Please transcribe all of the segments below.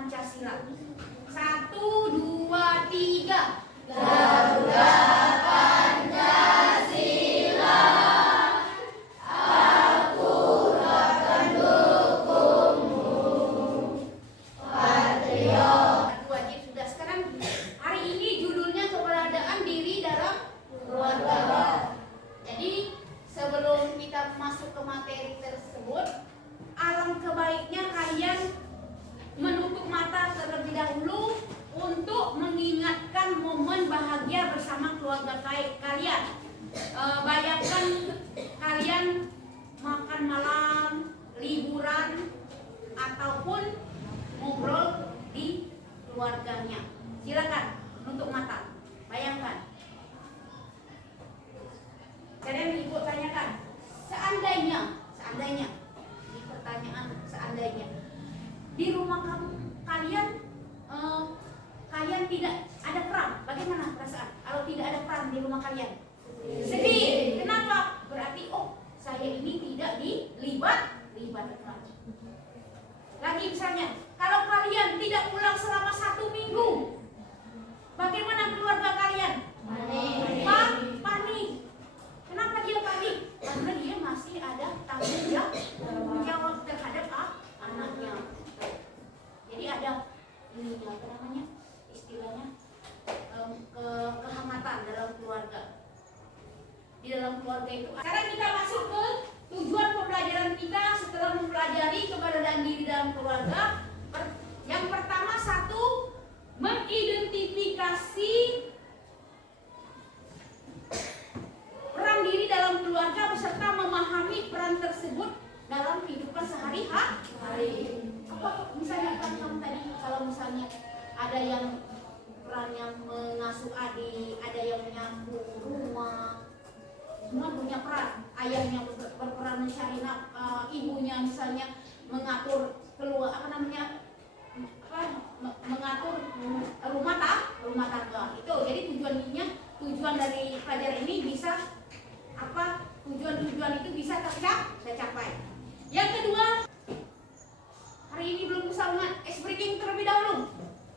Pancasila. 1, 2, 3. Garuda Pancasila, aku akan dukungmu. Patriot. Wajib sudah. Sekarang hari ini judulnya keberadaan diri dalam keluarga. Jadi sebelum kita masuk ke materi tersebut, alangkah baiknya kalian menutup mata terlebih dahulu untuk mengingatkan momen bahagia bersama keluarga kalian. Bayangkan kalian makan malam, liburan, ataupun ngobrol di keluarganya. Silakan menutup mata. Bayangkan. Kalian ibu tanyakan, seandainya di pertanyaan seandainya di rumah kalian tidak ada perang, bagaimana perasaan? Kalau tidak ada perang di rumah kalian, sedih. Kenapa? Berarti saya ini tidak dilibatkan. Lagi misalnya, kalau kalian tidak pulang selama 1 minggu, bagaimana keluarga kalian? Panik. Kenapa dia panik? Karena dia masih ada tanggung jawab terhadap anaknya. Jadi ada ini apa namanya, istilahnya kehangatan dalam keluarga. Di dalam keluarga itu. Sekarang kita masuk ke tujuan pembelajaran kita setelah mempelajari keberadaan diri dalam keluarga. Yang pertama, 1, mengidentifikasi peran diri dalam keluarga beserta memahami peran tersebut dalam kehidupan sehari-hari. Apa misalnya peran kamu tadi, kalau misalnya ada yang perannya mengasuh adik, ada yang menyapu rumah, semua punya peran. Ayahnya berperan mencari nafkah, ibunya misalnya mengatur mengatur rumah tangga. Itu jadi tujuan dari pelajaran ini bisa tujuan itu bisa tercapai. Yang kedua, hari ini belum bisa ice breaking terlebih dahulu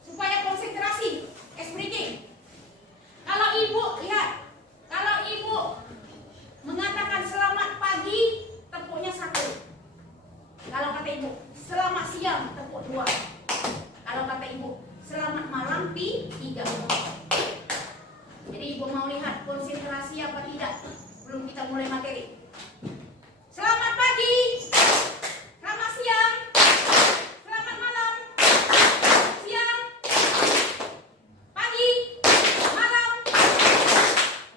supaya konsentrasi. Ice breaking. Kalau ibu mengatakan selamat pagi, tepuknya 1. Kalau kata ibu selamat siang, tepuk 2. Kalau kata ibu selamat malam, 3. Jadi ibu mau lihat konsentrasi apa tidak belum kita mulai materi. Selamat pagi, selamat siang, selamat malam, siang, pagi, malam.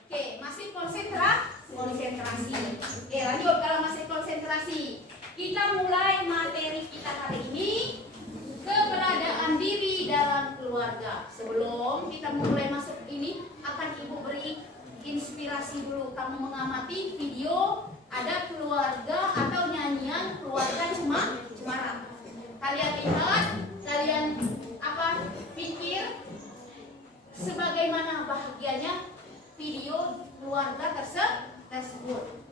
Oke, masih konsentrasi. Oke, lanjut. Kalau masih konsentrasi, kita mulai materi kita hari ini, keberadaan diri dalam keluarga. Sebelum kita mulai masuk ini, akan ibu beri inspirasi dulu. Kamu mengamati video ada keluarga atau nyanyian keluarga Cemara. Kalian lihat, kalian pikir sebagaimana bahagianya video keluarga tersebut.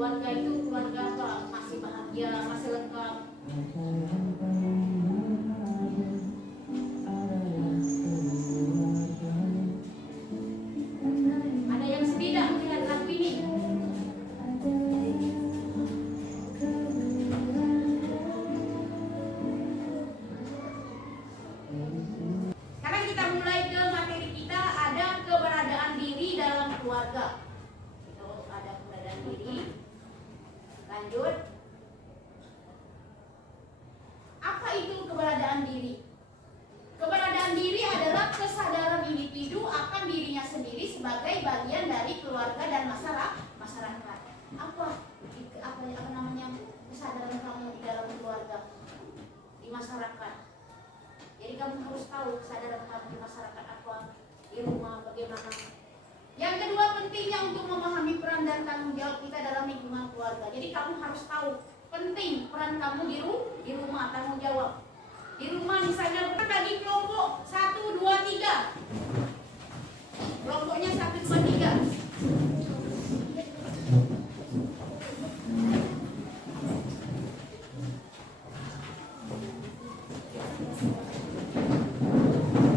Keluarga itu keluarga apa? Masih bahagia, masih lengkap. Ada yang sedih tidak melihat lagu ini? Sekarang kita mulai ke materi kita, ada keberadaan diri dalam keluarga. Ada keberadaan diri. Lanjut. Apa itu keberadaan diri? Keberadaan diri adalah kesadaran individu akan dirinya sendiri sebagai bagian dari keluarga dan masyarakat. Apa namanya kesadaran kamu di dalam keluarga, di masyarakat? Jadi kamu harus tahu kesadaran kamu di masyarakat apa, di rumah bagaimana. Yang kedua pentingnya untuk memahami peran dan tanggung jawab kita dalam lingkungan keluarga. Jadi kamu harus tahu penting peran kamu di rumah, tanggung jawab. Di rumah misalnya bagi kelompok 1, 2, 3. Kelompoknya 1, 2, 3.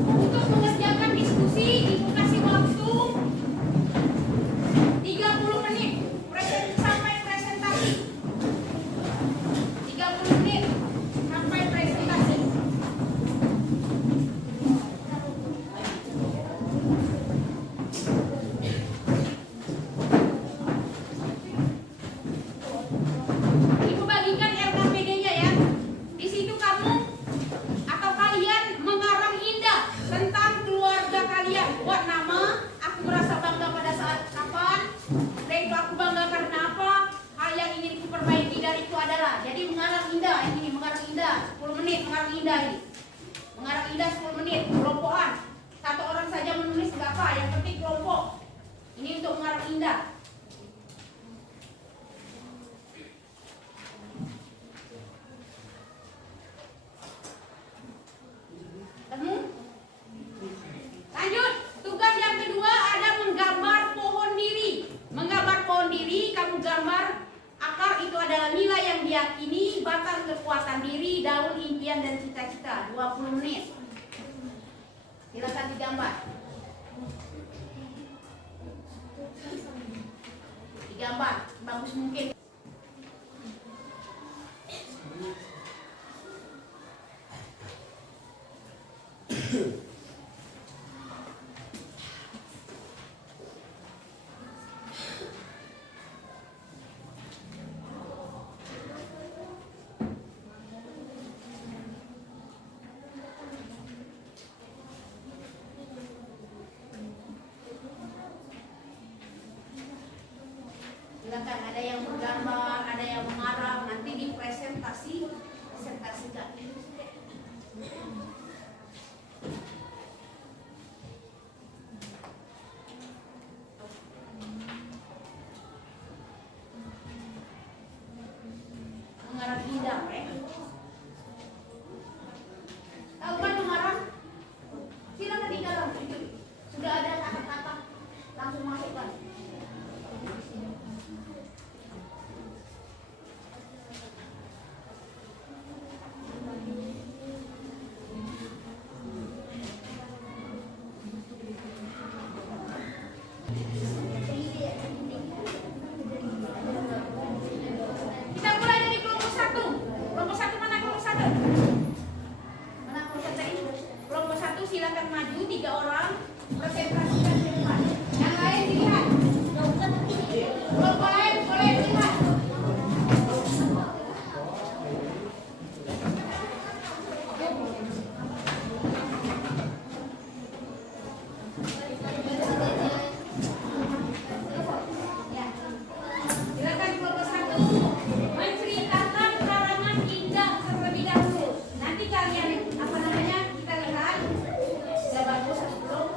Untuk mengerjakan diskusi, ibu kasih waktu 30 menit sampai presentasi. 30 menit sampai presentasi. Ibu bagikan RKPD-nya ya. Di situ kamu atau kalian mengarang indah tentang keluarga kalian. Buat nama, aku merasa bangga pada saat kapan, dan itu aku bangga karena apa, hal yang ingin kuperbaiki dari itu adalah. Jadi mengarang indah, ini mengarang indah 10 menit, mengarang indah ini. Mengarang indah 10 menit, kelompokan. Satu orang saja menulis nggak apa, yang penting kelompok. Ini untuk mengarang indah. Temu? Lanjut, tugas yang kedua ada menggambar pohon diri. Menggambar pohon diri, kamu gambar akar itu adalah nilai yang diyakini, batang kekuatan diri, daun impian dan cita-cita. 20 menit. Silakan digambar. Digambar, bagus mungkin. Silakan, ada yang menggambar, ada yang mengarang, nanti di presentasikan. Mengarang indah, tahu kan mengarang? Silakan di dalam itu sudah ada kata-kata, langsung masukkan. Kita mulai dari kelompok 1. Kelompok 1 mana kelompok 1? Mana kelompok 1 ini? Kelompok 1 silakan maju 3 orang, presentasikan di depan. Yang lain dilihat. Kelompok lain boleh dilihat. Ya. Silakan kelompok 1 menceritakan karangan indah terlebih dahulu. Nanti kalian kita lihat sudah bagus belum?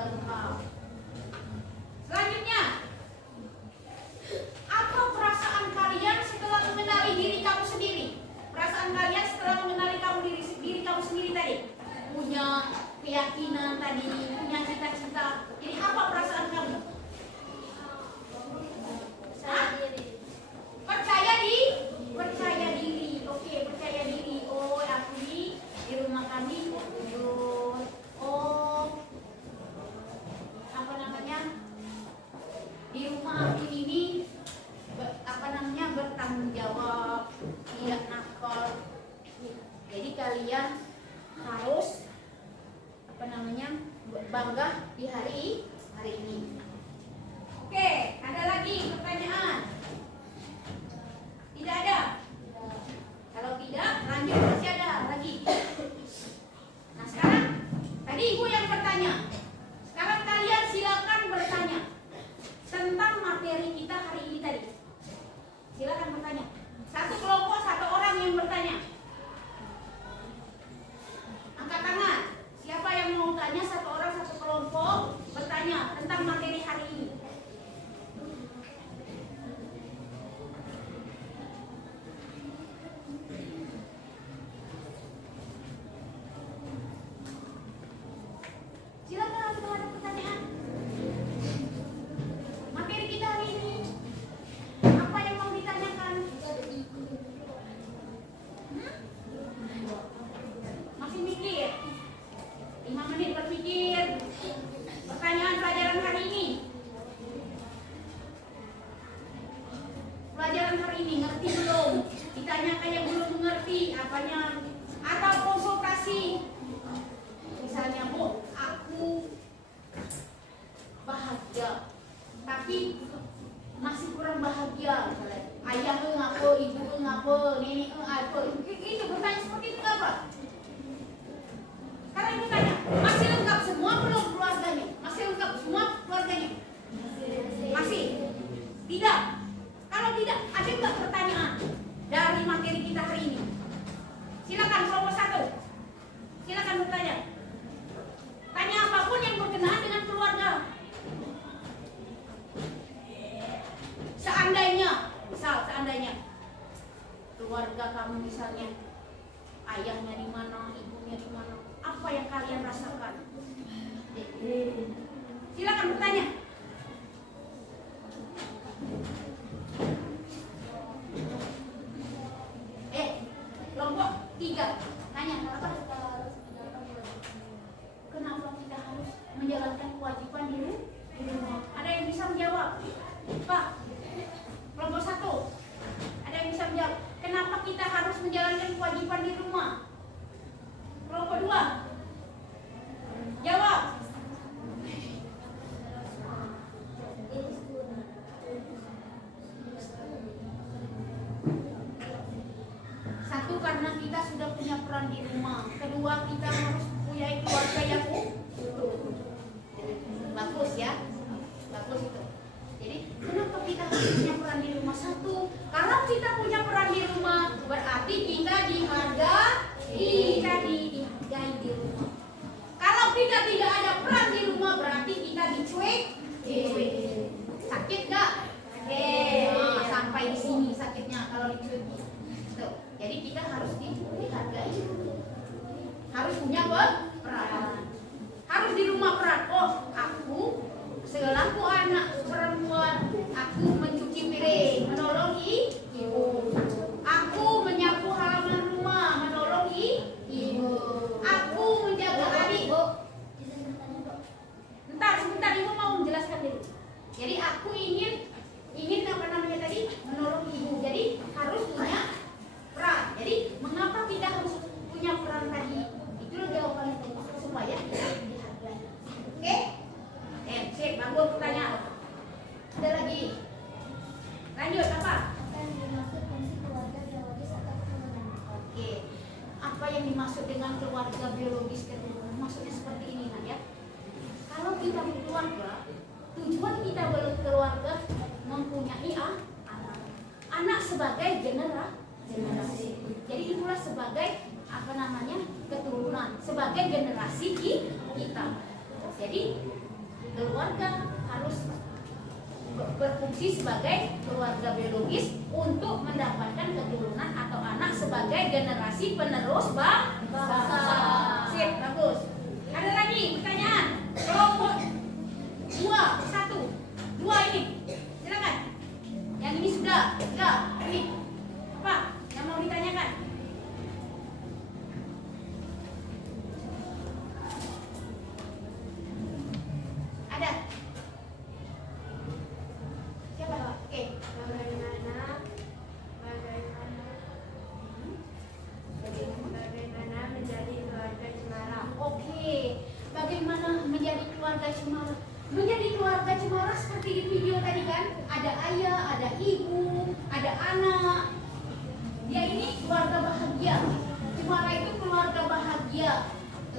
lengkap. Selanjutnya, apa perasaan kalian setelah mengenali diri kamu sendiri? Perasaan kalian setelah mengenali diri kamu sendiri tadi? Punya keyakinan tadi, punya cita-cita. Jadi apa perasaan kamu? Hah? Percaya diri. Oke, percaya diri. Oh, aku di rumah kami jujur. Oh, apa namanya? Di rumah aku ini bertanggung jawab, tidak nakal. Jadi kalian harus bangga di hari ini. Oke, ada lagi pertanyaan? Tidak ada? Kalau tidak, lanjut, masih ada lagi. Nah sekarang, tadi ibu yang bertanya. Sekarang kalian silakan bertanya tentang materi kita hari ini tadi. Silakan bertanya. Satu kelompok, satu orang yang bertanya. Angkat tangan. Siapa yang mau tanya? Satu orang, satu kelompok bertanya tentang materi hari ini. Silakan kalau ada pertanyaan. Materi kita hari ini. Apa yang mau ditanyakan? Masih mikir? 5 menit berpikir. Pertanyaan pelajaran hari ini. Pelajaran hari ini ngerti belum? Ditanyakan yang belum mengerti apanya? Atau konsultasi. Misalnya, Bu, aku bahagia, tapi masih kurang bahagia. Ayah ngapa, ibu ngapa, nenek apa? Itu bertanya seperti itu apa? Karena ibu tanya, masih lengkap semua belum keluarganya? Masih lengkap semua keluarganya? Masih? Tidak? Kalau tidak, ada nggak pertanyaan dari materi kita hari ini? Silakan kelompok 1. Silakan bertanya. Tanya apapun yang berkenaan dengan keluarga. Seandainya keluarga kamu misalnya ayahnya di mana, ibunya di mana, apa yang kalian rasakan? Silakan bertanya. Kelompok 3 tanya apa? Kenapa kita harus menjalankan kewajiban di rumah? Ada yang bisa menjawab? Pak, kelompok 1, ada yang bisa menjawab? Kenapa kita harus menjalankan kewajiban di rumah? Kelompok 2, jawab. Satu, karena kita sudah punya peran di rumah. Kedua, kita harus punya keluarga yang bagus ya, bagus itu. Jadi kenapa kita harus punya peran di rumah? Satu, kalau kita punya peran di rumah berarti kita dihargai di rumah. Kalau kita tidak ada peran di rumah berarti kita dicuek. Sakit nggak? Nah, sampai di sini sakitnya kalau dicuek. Jadi kita harus dihargai, harus punya peran, harus di rumah peran. Oh, aku selaku anak perempuan, aku mencuci piring, menolong ibu. Aku menyapu halaman rumah, menolong ibu. Aku menjaga adik. Sebentar, ibu mau menjelaskan dulu. Jadi aku ingin apa namanya tadi, menolong ibu. Jadi harus punya peran. Jadi mengapa kita harus punya peran tadi? Itulah jawabannya supaya dihargai. Oke? Sip, bagus pertanyaan. Ada lagi? Lanjut apa? Oke. Apa yang dimaksud dengan keluarga biologis keturunan? Maksudnya seperti ini kan ya. Kalau kita berkeluarga, tujuan kita berkeluarga mempunyai anak sebagai generasi. Jadi itulah sebagai apa namanya keturunan, sebagai generasi kita. Jadi keluarga harus berfungsi sebagai keluarga biologis untuk mendapatkan keturunan atau anak sebagai generasi penerus bangsa. Sip, bagus. Ada lagi pertanyaan? Kelompok 2 ini. Silakan. Yang ini sudah. Ini apa yang mau ditanyakan? Ada? Siapa? Oke. Bagaimana menjadi keluarga cemara? Oke. Bagaimana menjadi keluarga cemara? Menjadi keluarga cemara seperti di video tadi kan, ada ayah, ada ibu, ada anak. Dia ini keluarga bahagia. Cemara itu keluarga bahagia.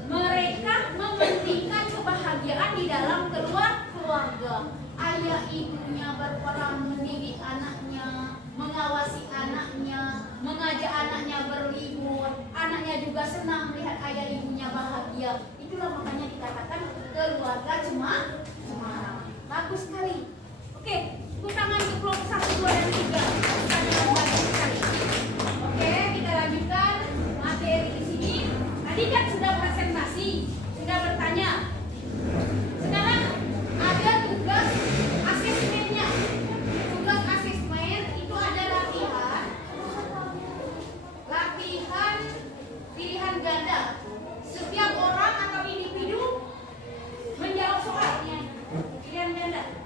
Mereka mementingkan kebahagiaan di dalam keluarga. Ayah ibunya berperan mendidik anaknya, mengawasi anaknya, mengajak anaknya berlibur. Anaknya juga senang melihat ayah ibunya bahagia. Itulah makanya dikatakan keluarga cemara. Bagus sekali. Oke, tepuk tangan untuk kelompok 1, 2, dan 3. Pertanyaan bagus sekali. Oke, kita lanjutkan materi di sini. Tadi kan sudah presentasi, sudah bertanya. Sekarang ada tugas asesmennya. Tugas asesmen itu ada latihan pilihan ganda. Setiap orang atau individu menjawab soal pilihan ganda.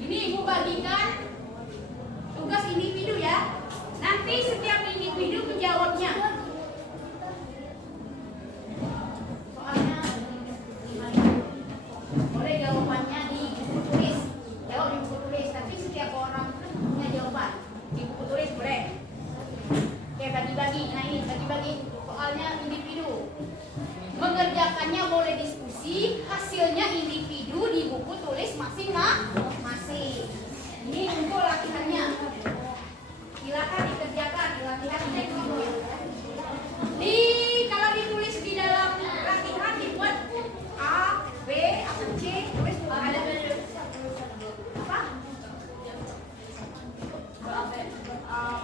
Ini ibu bagikan tugas individu ya. Nanti setiap individu menjawabnya. Soalnya boleh jawabannya di buku tulis. Jawab di buku tulis. Tapi setiap orang punya jawaban. Di buku tulis boleh. Oke, bagi-bagi. Nah ini bagi-bagi soalnya individu. Mengerjakannya boleh diskusi, hasilnya individu di buku tulis masing-masing. Ini untuk latihannya. Silakan dikerjakan di latihan individu. Kalau ditulis di dalam latihan dibuat A, B, atau C, tulis ada apa?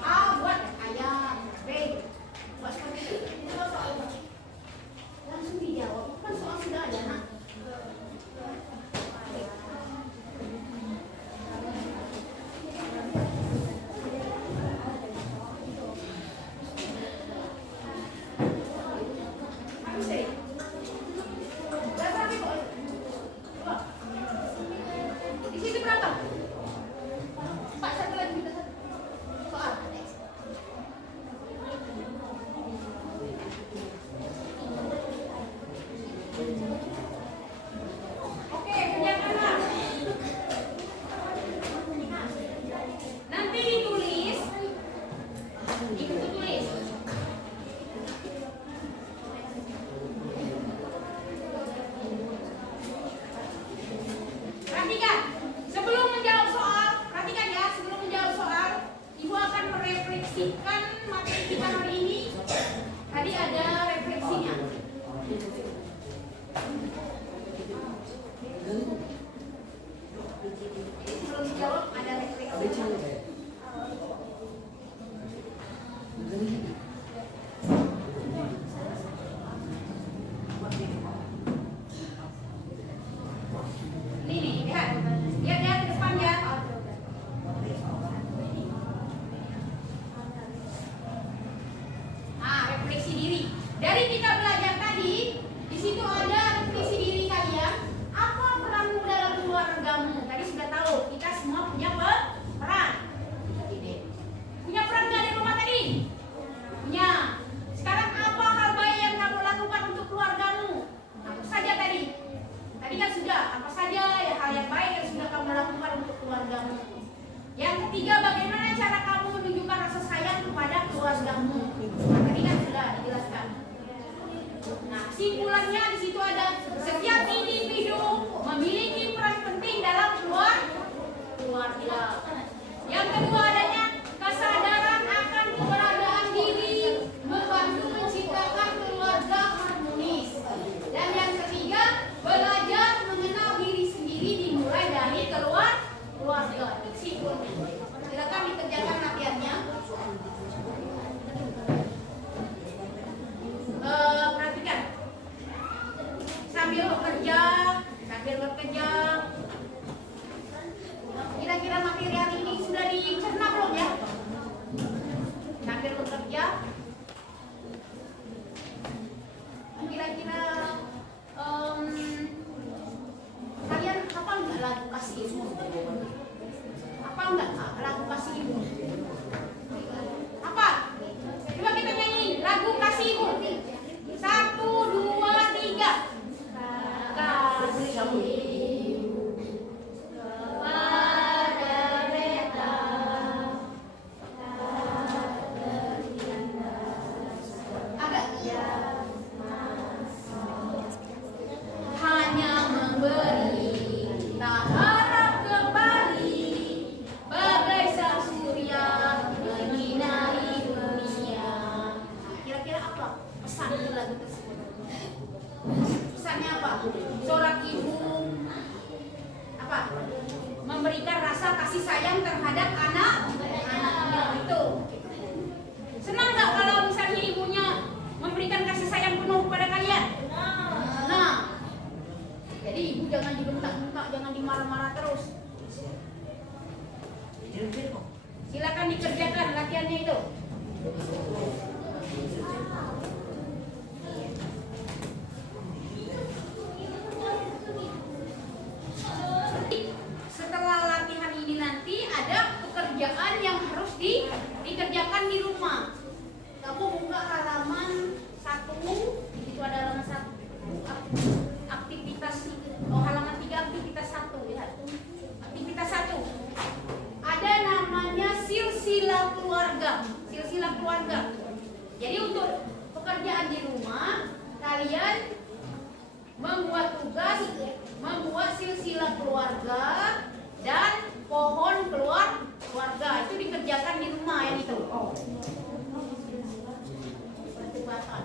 A buat ayam, B buat seperti itu. Langsung dijawab, kan soal sudah ada nak. Habis deh. Berapa nih kok? Dua. Di situ berapa? 4, satu lagi minta satu. Soal. Oke, kerjakanlah. Nanti ditulis di buku tulis. Perhatikan, sebelum menjawab soal, perhatikan ya, sebelum menjawab soal, Ibu akan merefleksikan materi kita hari ini. Tadi ada refleksinya. Sebelum dijawab ada refleksi. Ini nih, lihat. Lihat ke depan ya. Refleksi diri. Dari kita belajar tadi, di situ ada refleksi diri kalian. Apa peranmu dalam keluargamu? Tadi sudah tahu, kita semua punya peran. Punya peran nggak di rumah tadi? Punya. Sekarang apa hal baik yang kamu lakukan untuk keluargamu? Apa saja tadi? Tadi kan sudah, apa saja ya hal yang baik yang sudah kamu lakukan untuk keluargamu? Yang ketiga, bagaimana cara kamu menunjukkan rasa sayang kepada keluargamu? Tadi kan sudah dijelaskan. Nah, simpulannya di situ ada setiap individu memiliki peran penting dalam keluarga. Yang kedua adanya kesadaran akan keberadaan diri, membantu menciptakan keluarga harmonis. Dan yang ketiga, belajar mengenal diri kerja. Kira-kira materi hari ini sudah dicerna belum ya? Sambil bekerja. Kira-kira kalian hafal nggak lagu kasih ibu? Hafal nggak lagu kasih ibu? Apa? Coba kita nyanyi lagu kasih ibu. 1, 2, 3. Kasih ibu kepada beta, agak hanya memberi, tak harap kembali, bagai sang surya menyinari dunia. Kira-kira apa pesan di lagu tersebut? Pesannya apa? Seorang ibu apa? Memberikan rasa kasih sayang terhadap anak-anaknya itu. Senang nggak kalau misalnya ibunya memberikan kasih sayang penuh kepada kalian? Nah, jadi ibu jangan dibentak-bentak, jangan dimarah-marah terus. Silakan dikerjakan latihannya itu. Setelah latihan ini nanti ada pekerjaan yang harus dikerjakan di rumah. Kamu buka halaman 1, itu ada halaman 1. Aktivitas halaman 3 aktivitas 1, lihat. Aktivitas 1. Ada namanya silsilah keluarga. Silsilah keluarga. Jadi untuk pekerjaan di rumah, kalian membuat tugas membuat silsilah keluarga dan pohon keluarga. Itu dikerjakan di rumah yang itu. Pertubatan.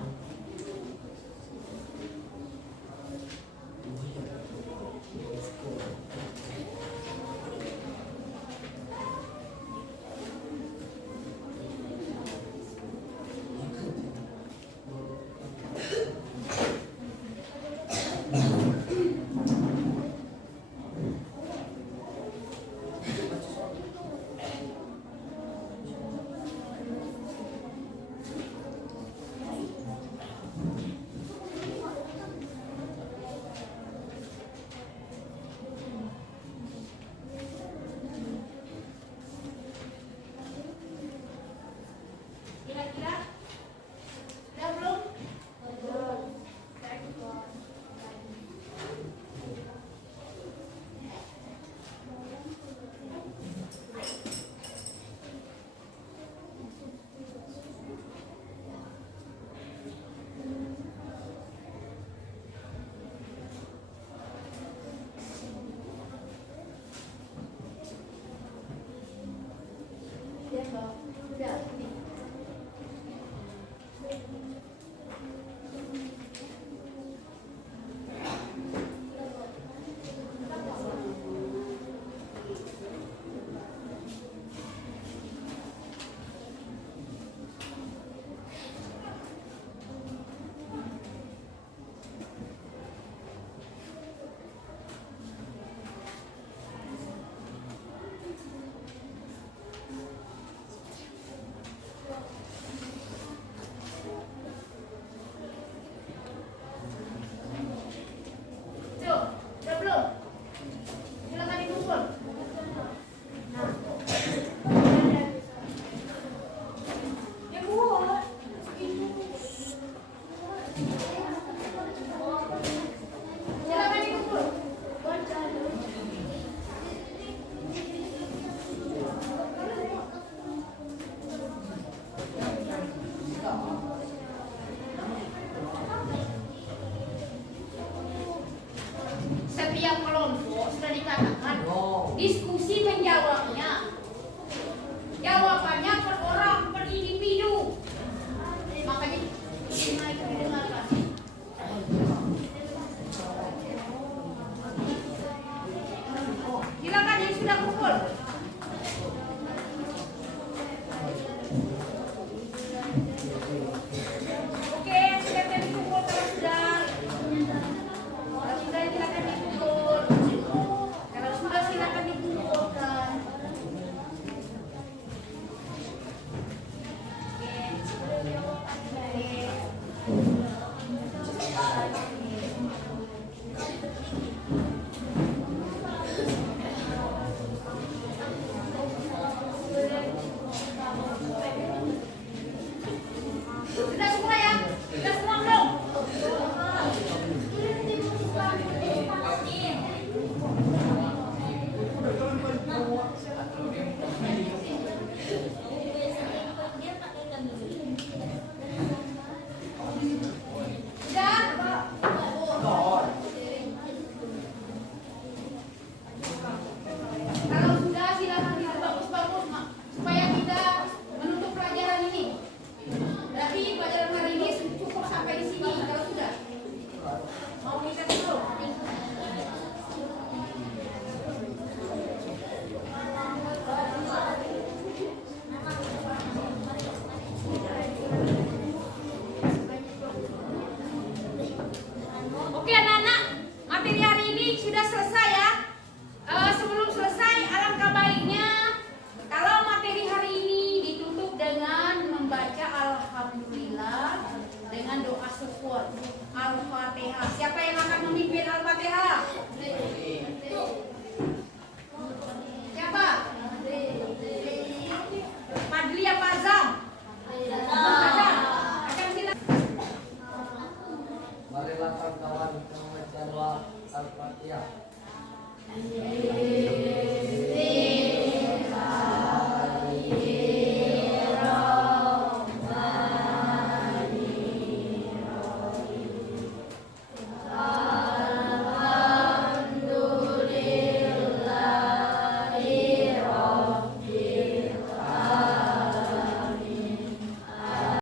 Oke,